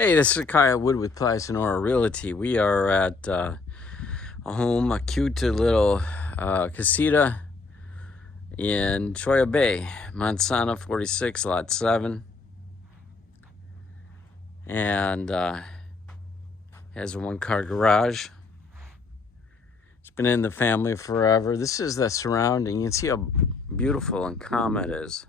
Hey, this is Kyle Wood with Sonora Realty. We are at a home, a cute little casita in Cholla Bay, Mansana 46, Lot 7. And has a one-car garage. It's been in the family forever. This is the surrounding. You can see how beautiful and calm it is.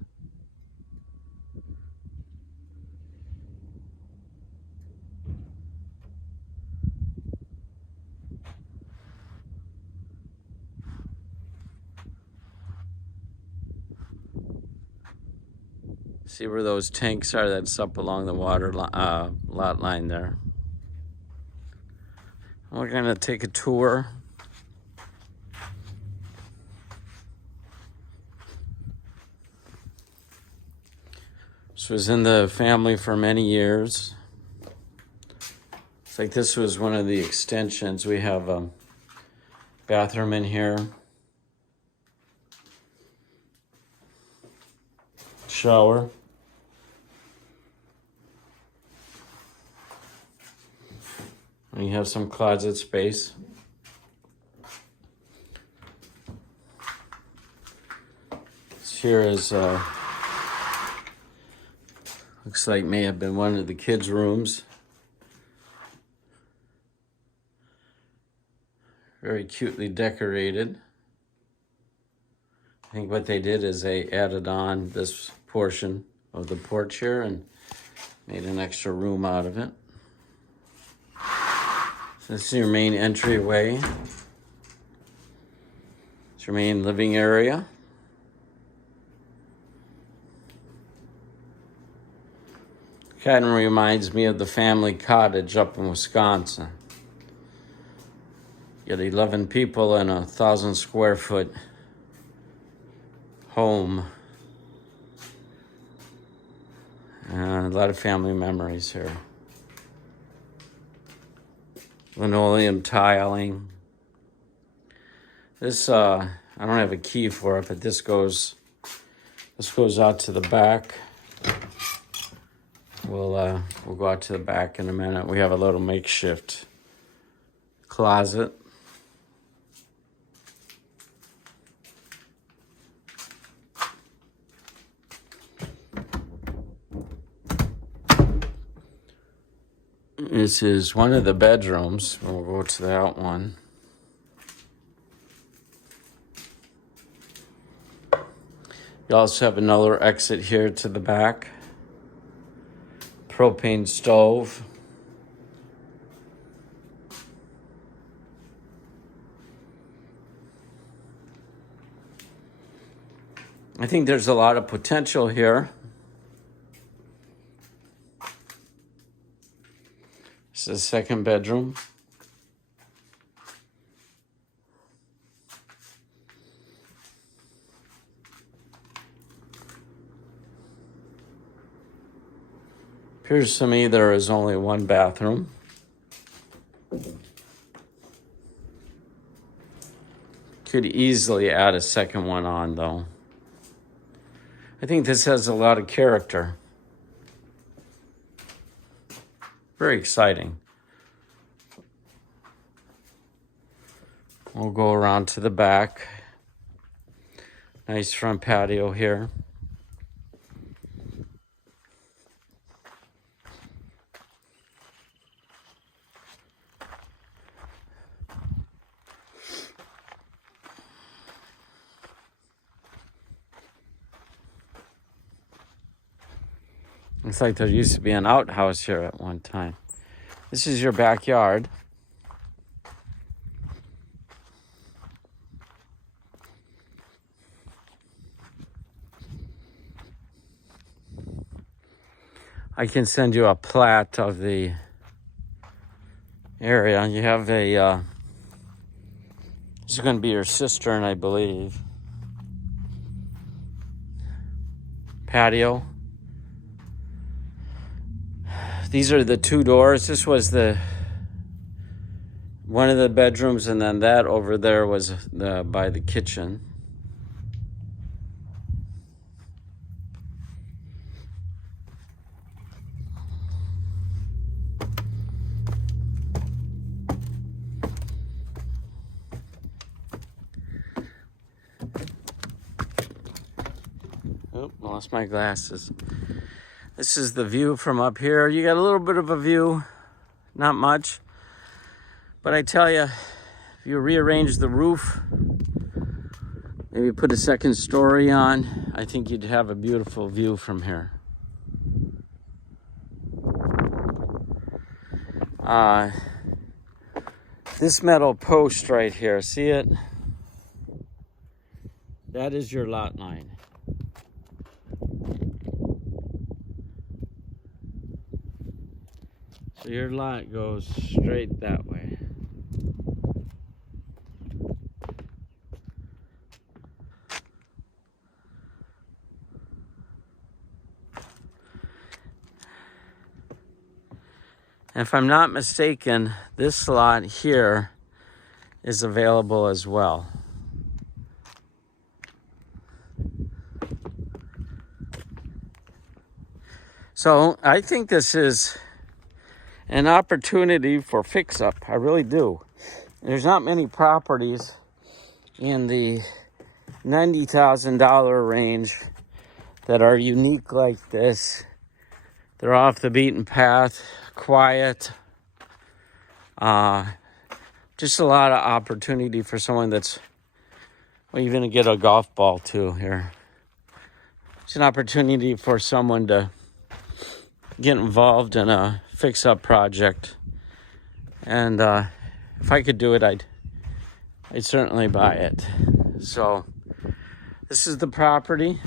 See where those tanks are? That's up along the water lot line there. We're gonna take a tour. This was in the family for many years. It's like this was one of the extensions. We have a bathroom in here. Shower. And you have some closet space. This here is looks like may have been one of the kids' rooms. Very cutely decorated. I think what they did is they added on this portion of the porch here and made an extra room out of it. So this is your main entryway. It's your main living area. Kind of reminds me of the family cottage up in Wisconsin. You got 11 people in a 1,000 square foot home. And a lot of family memories here. Linoleum tiling. This, I don't have a key for it, but this goes out to the back. We'll go out to the back in a minute. We have a little makeshift closet. This is one of the bedrooms. We'll go to that one. You also have another exit here to the back. Propane stove. I think there's a lot of potential here. This is the second bedroom. Appears to me there is only one bathroom. Could easily add a second one on though. I think this has a lot of character. Very exciting. We'll go around to the back. Nice front patio here. Looks like there used to be an outhouse here at one time. This is your backyard. I can send you a plat of the area. You have a, this is going to be your cistern, I believe. Patio. These are the two doors. This was one of the bedrooms, and then that over there was by the kitchen. lost my glasses. This is the view from up here. You got a little bit of a view, not much. But I tell you, if you rearrange the roof, maybe put a second story on, I think you'd have a beautiful view from here. This metal post right here, see it? That is your lot line. So your lot goes straight that way. And if I'm not mistaken, this lot here is available as well. So I think this is an opportunity for fix-up. I really do. There's not many properties in the $90,000 range that are unique like this. They're off the beaten path, quiet. Just a lot of opportunity for someone that's, well, you're gonna get a golf ball too here. It's an opportunity for someone to get involved in a fix-up project. And if I could do it, I'd certainly buy it. So this is the property.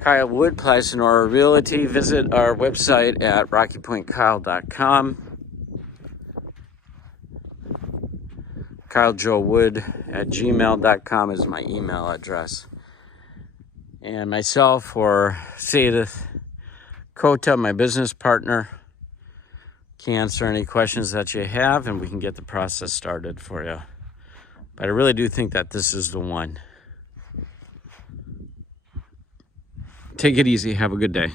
Kyle Wood, Ply Sonora Realty. Visit our website at rockypointkyle.com. KyleJoeWood@gmail.com is my email address. And myself, or Sadith Kota, my business partner, can answer any questions that you have, and we can get the process started for you. But I really do think that this is the one. Take it easy. Have a good day.